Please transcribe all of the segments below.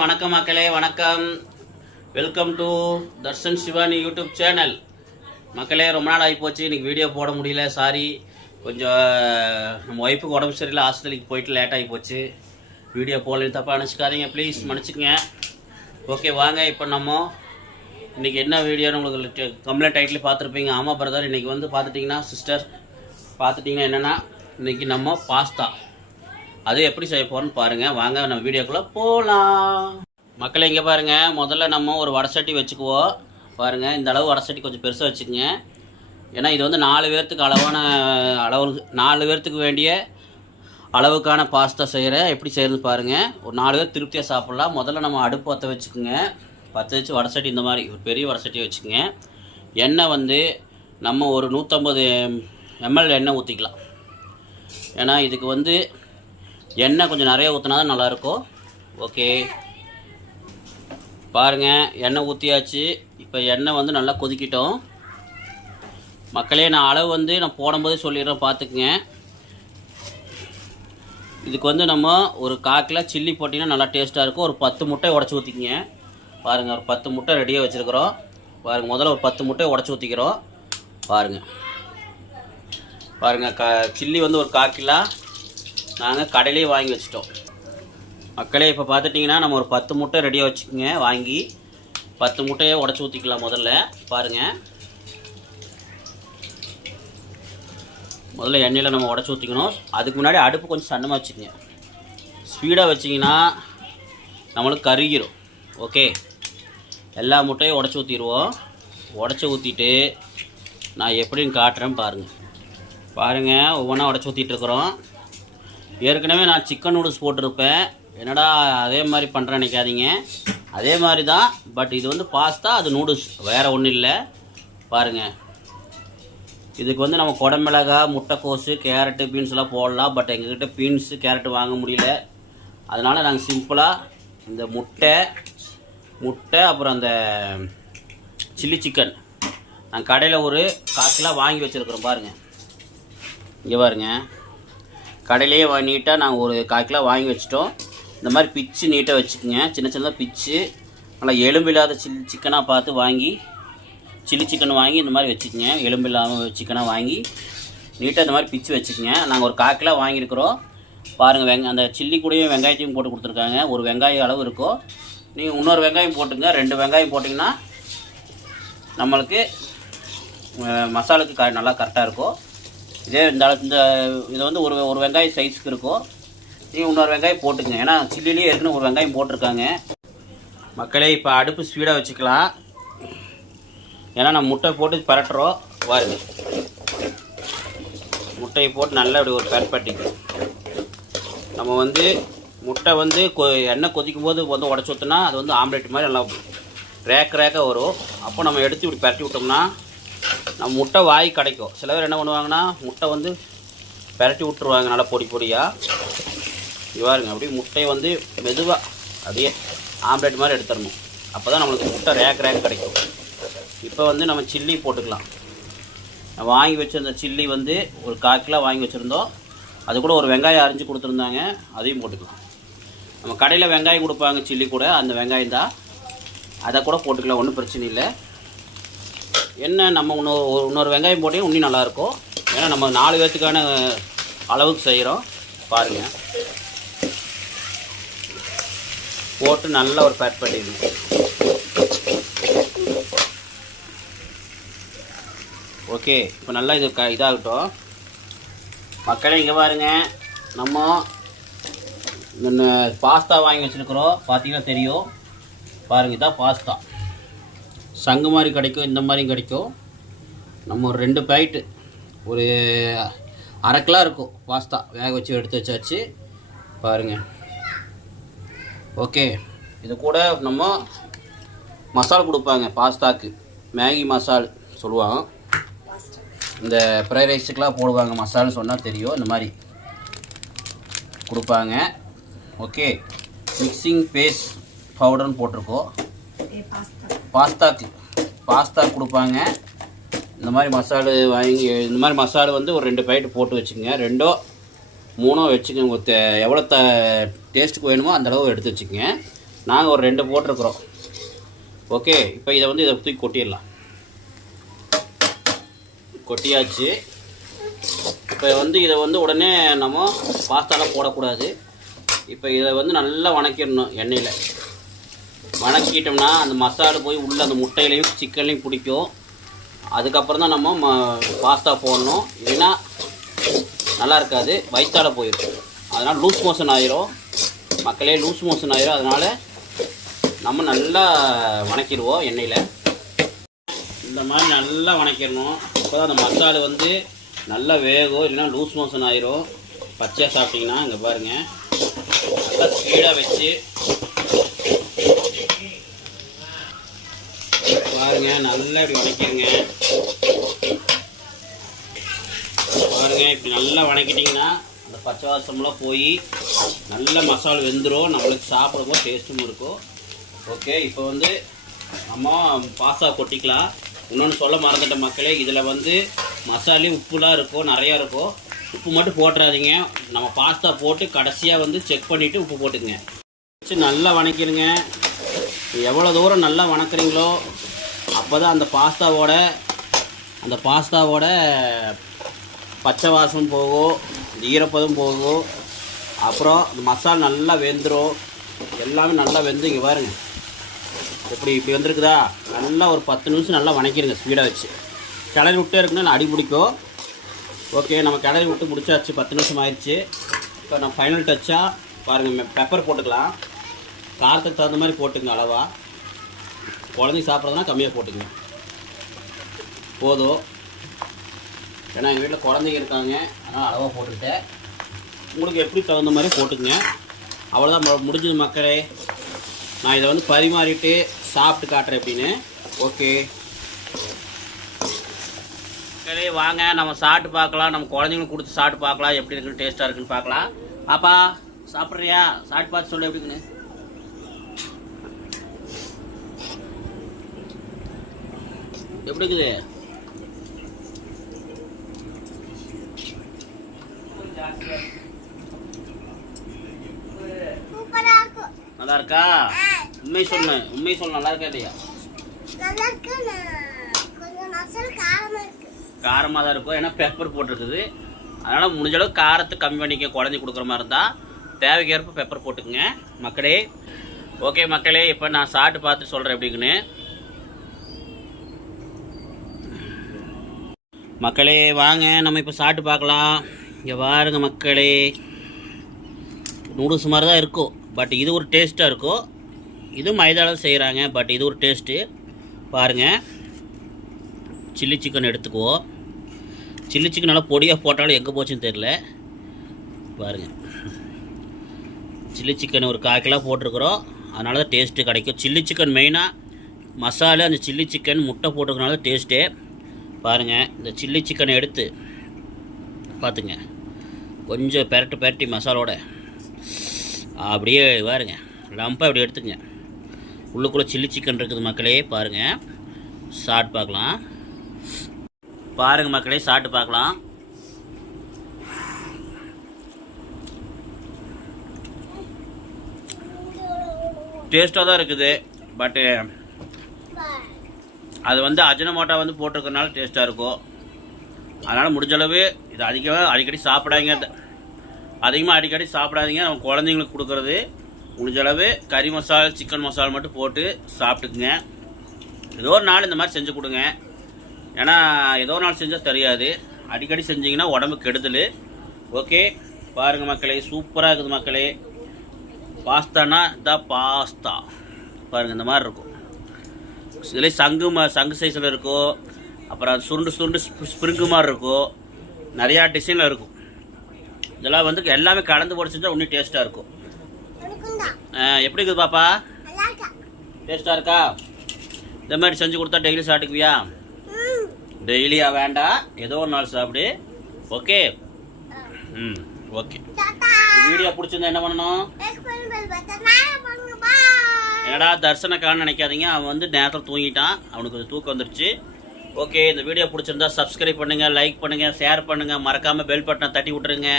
வணக்கம் மக்களே வணக்கம். Welcome to Darshan Sivani YouTube channel மக்களே ரொம்ப நாள் ஆகி போச்சு இன்னைக்கு வீடியோ போட முடியல சாரி கொஞ்சம் நம்ம ஒய்ஃபுக்கு உடம்பு சரியில்லை ஹாஸ்பிட்டலுக்கு போயிட்டு லேட் ஆகி போச்சு வீடியோ போடலன்னு தப்பாக நினச்சிக்காதீங்க ப்ளீஸ் மன்னிச்சுக்கங்க. ஓகே வாங்க இப்போ நம்ம இன்றைக்கி என்ன வீடியோன்னு உங்களுக்கு கம்ப்ளைண்ட் டைட்டில் பார்த்துருப்பீங்க. ஆமாம் பிரதர் இன்றைக்கி வந்து பார்த்துட்டிங்கன்னா சிஸ்டர் பார்த்துட்டிங்கன்னா என்னென்னா இன்றைக்கி நம்ம பாஸ்தா அது எப்படி செய்ய போகிறோன்னு பாருங்கள் வாங்க நம்ம வீடியோக்குள்ளே போகலாம் மக்களை இங்கே பாருங்கள் முதல்ல நம்ம ஒரு வடசட்டி வச்சுக்குவோம். பாருங்கள் இந்த அளவு வடசட்டி கொஞ்சம் பெருசாக வச்சுக்கோங்க. ஏன்னா இது வந்து நாலு பேர்த்துக்கு அளவான அளவு நாலு பேர்த்துக்கு வேண்டிய அளவுக்கான பாஸ்தா செய்கிறேன் எப்படி செய்கிறது பாருங்கள் ஒரு நாலு பேர் திருப்தியாக சாப்பிட்லாம். முதல்ல நம்ம அடுப்பு பற்ற வச்சுக்கோங்க. பற்ற வச்சு வடசட்டி இந்த மாதிரி ஒரு பெரிய வடசட்டி வச்சுக்கோங்க. எண்ணெய் வந்து நம்ம ஒரு நூற்றம்பது எம்எல் எண்ணெய் ஊற்றிக்கலாம் ஏன்னா இதுக்கு வந்து எண்ணெய் கொஞ்சம் நிறைய ஊற்றினா தான் நல்லாயிருக்கும் ஓகே. பாருங்கள் எண்ணெய் ஊற்றியாச்சு இப்போ எண்ணெய் வந்து நல்லா கொதிக்கிட்டோம். மக்களே நான் அளவு வந்து நான் போடும்போதே சொல்லிடுறேன் பார்த்துக்குங்க. இதுக்கு வந்து நம்ம ஒரு கால் கிலோ சில்லி போட்டிங்கன்னா நல்லா டேஸ்ட்டாக இருக்கும். ஒரு பத்து முட்டை உடச்சி ஊற்றிக்கிங்க பாருங்கள் ஒரு பத்து முட்டை ரெடியாக வச்சுருக்குறோம். பாருங்கள் முதல்ல ஒரு பத்து முட்டை உடச்சி ஊற்றிக்கிறோம் பாருங்கள் பாருங்கள் க சில்லி வந்து ஒரு கால் கிலோ நாங்கள் கடையிலேயே வாங்கி வச்சிட்டோம். மக்களே இப்போ பார்த்துட்டிங்கன்னா நம்ம ஒரு பத்து முட்டை ரெடியாக வச்சுக்கோங்க. வாங்கி பத்து முட்டையை உடச்சி ஊற்றிக்கலாம் முதல்ல. பாருங்கள் முதல்ல எண்ணெயில் நம்ம உடச்சி ஊற்றிக்கணும் அதுக்கு முன்னாடி அடுப்பு கொஞ்சம் சன்னமாக வச்சுக்கோங்க. ஸ்பீடாக வச்சிங்கன்னா நம்மளுக்கு கருகிரும். ஓகே எல்லா முட்டையும் உடச்சி ஊற்றிடுவோம் உடச்சி ஊற்றிட்டு நான் எப்படின்னு காட்டுறேன் பாருங்கள் பாருங்கள் ஒவ்வொன்றா உடச்சி ஊற்றிட்டுருக்குறோம் ஏற்கனவே நான் சிக்கன் நூடுல்ஸ் போட்டிருப்பேன். என்னடா அதே மாதிரி பண்ணுறேன் நினைக்காதீங்க. அதே மாதிரி தான் பட் இது வந்து பாஸ்தா அது நூடுல்ஸ் வேறு ஒன்றும் இல்லை. பாருங்கள் இதுக்கு வந்து நம்ம குடமிளகா முட்டைக்கோஸு கேரட்டு பீன்ஸ் எல்லாம் போடலாம் பட் எங்ககிட்ட பீன்ஸு கேரட்டு வாங்க முடியல. அதனால் நாங்கள் சிம்பிளாக இந்த முட்டை முட்டை அப்புறம் அந்த சில்லி சிக்கன் நாங்கள் கடையில் ஒரு கால் கிலோ வாங்கி வச்சுருக்குறோம் பாருங்கள் இங்கே பாருங்க. கடையிலேயே நீட்டாக நாங்கள் ஒரு கால் கிலோ வாங்கி வச்சிட்டோம். இந்த மாதிரி பிச்சு நீட்டாக வச்சுக்கோங்க. சின்ன சின்னதாக பிச்சு நல்லா எலும்பு இல்லாத சில்லி சிக்கனாக பார்த்து வாங்கி சில்லி சிக்கன் வாங்கி இந்த மாதிரி வச்சுக்கோங்க. எலும்பு இல்லாமல் சிக்கனாக வாங்கி நீட்டாக இந்த மாதிரி பிச்சு வச்சுக்கோங்க. நாங்கள் ஒரு கால் கிலோ வாங்கியிருக்கிறோம். பாருங்கள் வெங்க அந்த சில்லி கூடயும் வெங்காயத்தையும் போட்டு கொடுத்துருக்காங்க. ஒரு வெங்காயம் அளவு இருக்கும். நீங்கள் இன்னொரு வெங்காயம் போட்டுங்க. ரெண்டு வெங்காயம் போட்டிங்கன்னா நம்மளுக்கு மசாலுக்கு க நல்லா கரெக்டாக இருக்கும். இதே இந்த இந்த இது வந்து ஒரு ஒரு வெங்காயம் சைஸுக்கு இருக்கும். நீங்கள் இன்னொரு வெங்காயம் போட்டுங்க. ஏன்னா சில்லிலேயே ஏற்கனவே ஒரு வெங்காயம் போட்டிருக்காங்க. மக்களே இப்போ அடுப்பு ஸ்பீடாக வச்சுக்கலாம். ஏன்னா நம்ம முட்டை போட்டு பரட்டுறோம். வாருங்க முட்டையை போட்டு நல்லா இப்படி ஒரு பரப்பட்டிக்கு நம்ம வந்து முட்டை வந்து கொ எண்ணெய் கொதிக்கும் போது வந்து உடச்சி ஊற்றினா அது வந்து ஆம்லேட் மாதிரி நல்லா ரேக் ரேக்காக வரும். அப்போ நம்ம எடுத்து இப்படி பரட்டி விட்டோம்னா நம்ம முட்டை வாய் கிடைக்கும். சில பேர் என்ன பண்ணுவாங்கன்னா முட்டை வந்து பரட்டி விட்டுருவாங்க நல்லா பொடி பொடியாக இவாருங்க அப்படியே முட்டையை வந்து மெதுவாக அப்படியே ஆம்லேட் மாதிரி எடுத்துடணும். அப்போ தான் நம்மளுக்கு முட்டை ரேக் ரேக் கிடைக்கும். இப்போ வந்து நம்ம சில்லி போட்டுக்கலாம். வாங்கி வச்சிருந்த சில்லி வந்து ஒரு கால் கிலோ வாங்கி வச்சுருந்தோம். அது கூட ஒரு வெங்காயம் அரிஞ்சு கொடுத்துருந்தாங்க அதையும் போட்டுக்கலாம். நம்ம கடையில் வெங்காயம் கொடுப்பாங்க சில்லி கூட அந்த வெங்காயம் தான். அதை கூட போட்டுக்கலாம் ஒன்றும் பிரச்சனை இல்லை. என்ன நம்ம இன்னொரு இன்னொரு வெங்காயம் போட்டிங்கன்னா இன்னும் நல்லாயிருக்கும். ஏன்னா நம்ம நாலு பேர்த்துக்கான அளவுக்கு செய்கிறோம். பாருங்கள் போட்டு நல்ல ஒரு பேட் பண்ணிடணும் ஓகே இப்போ நல்லா இது க இதாகட்டும். மக்களே இங்கே பாருங்க. நம்ம பாஸ்தா வாங்கி வச்சுருக்குறோம். பார்த்தீங்கன்னா தெரியும். பாருங்கள் இதான் பாஸ்தா. சங்கு மாதிரி கிடைக்கும் இந்த மாதிரியும் கிடைக்கும். நம்ம ஒரு ரெண்டு பேக்கெட்டு ஒரு அரை இருக்கும் பாஸ்தா வேக வச்சு எடுத்து வச்சாச்சு. பாருங்கள் ஓகே இது கூட நம்ம மசால் கொடுப்பாங்க பாஸ்தாக்கு மேகி மசால் சொல்லுவாங்க. இந்த ஃப்ரைட் ரைஸுக்கெலாம் போடுவாங்க மசாலா சொன்னால் தெரியும் இந்த மாதிரி கொடுப்பாங்க. ஓகே மிக்சிங் பேஸ்ட் பவுடர்னு போட்டிருக்கோம். பாஸ்தாக்கு பாஸ்தா கொடுப்பாங்க. இந்த மாதிரி மசாலு வாங்கி இந்த மாதிரி மசாலு வந்து ஒரு ரெண்டு பேக்கெட் போட்டு வச்சுக்கோங்க. ரெண்டோ மூணோ வச்சுக்கோங்க. உங்களுக்கு எவ்வளோ த டேஸ்ட்டுக்கு வேணுமோ அந்த அளவு எடுத்து வச்சுக்கோங்க. நாங்கள் ஒரு ரெண்டு போட்டிருக்கிறோம். ஓகே இப்போ இதை வந்து இதை தூக்கி கொட்டிடலாம். கொட்டியாச்சு. இப்போ வந்து இதை வந்து உடனே நம்ம பாஸ்தாலாம் போடக்கூடாது. இப்போ இதை வந்து நல்லா வணக்கிடணும் எண்ணெயில். வணக்கிட்டோம்னா அந்த மசாலா போய் உள்ளே அந்த முட்டையிலையும் சிக்கன்லையும் பிடிக்கும். அதுக்கப்புறம் தான் நம்ம ம பாஸ்தா போடணும். இல்லைன்னா நல்லா இருக்காது. வயிற்றால போயிடும். அதனால் லூஸ் மோஷன் ஆயிரும். மக்களே லூஸ் மோஷன் ஆயிரும். அதனால் நம்ம நல்லா வணக்கிடுவோம் எண்ணெயில். இந்த மாதிரி நல்லா வணக்கிடணும். அப்போ தான் அந்த மசாலா வந்து நல்லா வேகும். இல்லைன்னா லூஸ் மோஷன் ஆயிரும். பச்சையாக சாப்பிட்டிங்கன்னா இங்கே பாருங்கள் நல்லா ஸ்பீடாக வச்சு பாருங்க நல்லா இப்படி வணக்கிடுங்க. பாருங்க இப்படி நல்லா வணக்கிட்டிங்கன்னா அந்த பச்சை வாசம்லாம் போய் நல்ல மசாலா வெந்துடும் நம்மளுக்கு சாப்பிடும்போது டேஸ்ட்டும் இருக்கும். ஓகே இப்போ வந்து நம்ம பாஸ்தா கொட்டிக்கலாம். இன்னொன்று சொல்ல மறந்துட்ட மக்களே இதில் வந்து மசாலி உப்புலாம் இருக்கும் நிறையா இருக்கும். உப்பு மட்டும் போட்டுறாதீங்க. நம்ம பாஸ்தா போட்டு கடைசியாக வந்து செக் பண்ணிவிட்டு உப்பு போட்டுங்க வச்சு நல்லா வணக்கிடுங்க. எவ்வளோ தூரம் நல்லா வணக்குறீங்களோ அப்போ தான் அந்த பாஸ்தாவோட அந்த பாஸ்தாவோட பச்சை வாசம் போகும் ஈரப்பதம் போகும் அப்புறம் இந்த மசாலா நல்லா வெந்துடும் எல்லாமே நல்லா வெந்து இங்கே பாருங்க. இப்படி இப்படி வந்திருக்குதா? நல்லா ஒரு பத்து நிமிஷம் நல்லா வணக்கிடுங்க ஸ்பீடாக வச்சு. கிளறி விட்டே இருக்குன்னா அடி பிடிக்கும். ஓகே நம்ம கிளறி விட்டு முடிச்சாச்சு. பத்து நிமிஷம் ஆயிடுச்சு. இப்போ நான் ஃபைனல் டச்சாக பாருங்கள் பெப்பர் போட்டுக்கலாம். காரத்துக்கு தகுந்த மாதிரி போட்டுங்க அளவாக குழந்தைங்க சாப்பிட்றதுனா கம்மியாக போட்டுக்கங்க. போதும். ஏன்னா எங்கள் வீட்டில் குழந்தைங்க இருக்காங்க. அதனால் அளவாக போட்டுக்கிட்டேன். உங்களுக்கு எப்படி தகுந்த மாதிரி போட்டுக்குங்க. அவ்வளோதான் முடிஞ்சது மக்களே. நான் இதை வந்து பரிமாறிட்டு சாப்பிட்டு காட்டுறேன் அப்படின்னு ஓகே. மக்களே வாங்க. நம்ம சாப்பிட்டு பார்க்கலாம். நம்ம குழந்தைங்களுக்கு கொடுத்து சாப்பிட்டு பார்க்கலாம். எப்படி இருக்குன்னு டேஸ்ட்டாக இருக்குன்னு பார்க்கலாம். பாப்பா சாப்பிட்றியா? சாப்பிட்டு பார்த்து சொல்லு எப்படி எப்படி இருக்குது நல்லா இருக்கா உண்மை சொல்லு உண்மை சொல்லு நல்லா இருக்கா. இல்லையா காரமாக தான் இருக்கும். ஏன்னா பெப்பர் போட்டிருக்குது. அதனால் முடிஞ்ச அளவுக்கு காரத்தை கம்மி பண்ணிக்க குழந்தை கொடுக்குற மாதிரி இருந்தால் தேவைக்கேற்ப பெப்பர் போட்டுக்குங்க. மக்களே ஓகே மக்களே இப்போ நான் சாப்பிட்டு பார்த்து சொல்கிறேன் எப்படிங்கன்னு மக்களே வாங்க. நம்ம இப்போ சாப்பிட்டு பார்க்கலாம். இங்கே பாருங்கள் மக்களே. நூடுல்ஸ் மாதிரி தான் இருக்கும். பட் இது ஒரு டேஸ்ட்டாக இருக்கும். இது மைதாவில் செய்கிறாங்க பட் இது ஒரு டேஸ்ட்டு பாருங்கள் சில்லி சிக்கன் எடுத்துக்குவோம். சில்லி சிக்கன் நல்லா பொடியாக போட்டாலும் எங்கே போச்சுன்னு தெரில பாருங்கள் சில்லி சிக்கன் ஒரு கால் கிலோ போட்டிருக்கிறோம். அதனால தான் டேஸ்ட்டு கிடைக்கும். சில்லி சிக்கன் மெயினாக மசாலா அந்த சில்லி சிக்கன் முட்டை போட்டிருக்கனால டேஸ்ட்டு பாருங்கள் இந்த சில்லி சிக்கனை எடுத்து பார்த்துங்க கொஞ்சம் பெரட்டு பெரட்டி மசாலோட அப்படியே பாருங்க. லம்பாக அப்படி எடுத்துங்க. உள்ளுக்குள்ளே சில்லி சிக்கன் இருக்குது மக்களே பாருங்கள் சாப்பிட்டு பார்க்கலாம். பாருங்கள் மக்களே சாப்பிட்டு பார்க்கலாம். டேஸ்ட்டாக தான் இருக்குது பட்டு அது வந்து அஜினமோட்டா வந்து போட்டிருக்கறனால டேஸ்ட்டாக இருக்கும் அதனால் முடிஞ்சளவு இது அதிகமாக அடிக்கடி சாப்பிடாதீங்க. அதிகமாக அடிக்கடி சாப்பிடாதீங்க. நம்ம குழந்தைங்களுக்கு கொடுக்குறது. முடிஞ்ச அளவு கறி மசாலா சிக்கன் மசாலா மட்டும் போட்டு சாப்பிட்டுக்குங்க. ஏதோ ஒரு நாள் இந்த மாதிரி செஞ்சு கொடுங்க. ஏன்னா ஏதோ ஒரு நாள் செஞ்சால் தெரியாது. அடிக்கடி செஞ்சிங்கன்னா உடம்பு கெடுதல். ஓகே? பாருங்கள் மக்களே சூப்பராக இருக்குது மக்களே. பாஸ்தானா? இதான் பாஸ்தா. பாருங்கள் இந்த மாதிரி இருக்கும். இதில் சங்கு ம சங்கு சைஸில் இருக்கும் அப்புறம் சுருண்டு சுருண்டு ஸ்ப்- ஸ்ப்ரிங்கு மாதிரி இருக்கும் நிறையா டிசைனில் இருக்கும். இதெல்லாம் வந்து எல்லாமே கலந்து போட்டு செஞ்சால் இன்னும் டேஸ்ட்டாக இருக்கும். எப்படி இருக்குது பாப்பா? டேஸ்ட்டாக இருக்கா? இந்த மாதிரி செஞ்சு கொடுத்தா டெய்லி சாப்பிட்டுக்குவியா? ம். டெய்லியா வேண்டாம் ஏதோ ஒரு நாள் சாப்பிடு. ஓகே ம் ஓகே வீடியோ பிடிச்சிருந்தா என்ன பண்ணணும்? என்னடா தர்சனக்கான்னு நினைக்காதீங்க. அவன் வந்து நேரத்தில் தூங்கிட்டான். அவனுக்கு கொஞ்சம் தூக்கம் வந்துடுச்சு ஓகே இந்த வீடியோ பிடிச்சிருந்தா சப்ஸ்கிரைப் பண்ணுங்கள் லைக் பண்ணுங்கள் ஷேர் பண்ணுங்கள் மறக்காமல் பெல் பட்டனை தட்டி விட்ருங்க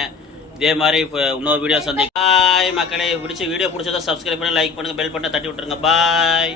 இதே மாதிரி இப்போ இன்னொரு வீடியோ சந்தி பாய் மக்களே. பிடிச்ச வீடியோ பிடிச்சதா சப்ஸ்கிரைப் பண்ணி லைக் பண்ணுங்கள் பெல் பட்டனை தட்டி விட்டுருங்க. பாய்